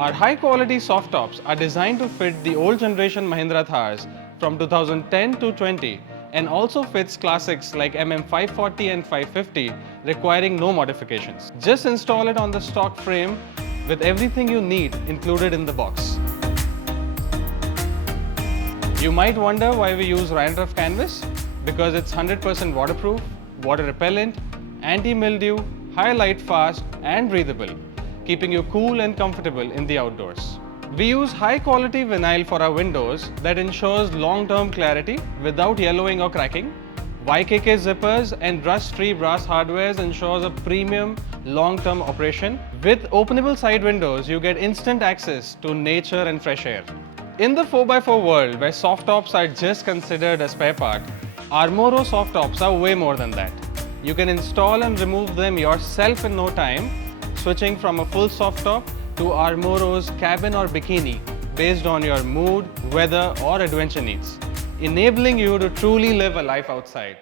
Our high-quality soft tops are designed to fit the old generation Mahindra Thars from 2010 to 20 and also fits classics like MM540 and 550 requiring no modifications. Just install it on the stock frame with everything you need included in the box. You might wonder why we use RHINOTUFF canvas, because it's 100% waterproof, water repellent, anti-mildew, high light fast and breathable, keeping you cool and comfortable in the outdoors. We use high-quality vinyl for our windows that ensures long-term clarity without yellowing or cracking. YKK zippers and rust-free brass hardware ensures a premium long-term operation. With openable side windows, you get instant access to nature and fresh air. In the 4x4 world, where soft tops are just considered a spare part, ARMORO soft tops are way more than that. You can install and remove them yourself in no time, switching from a full soft top to ARMORO's cabin or bikini based on your mood, weather or adventure needs, enabling you to truly live a life outside.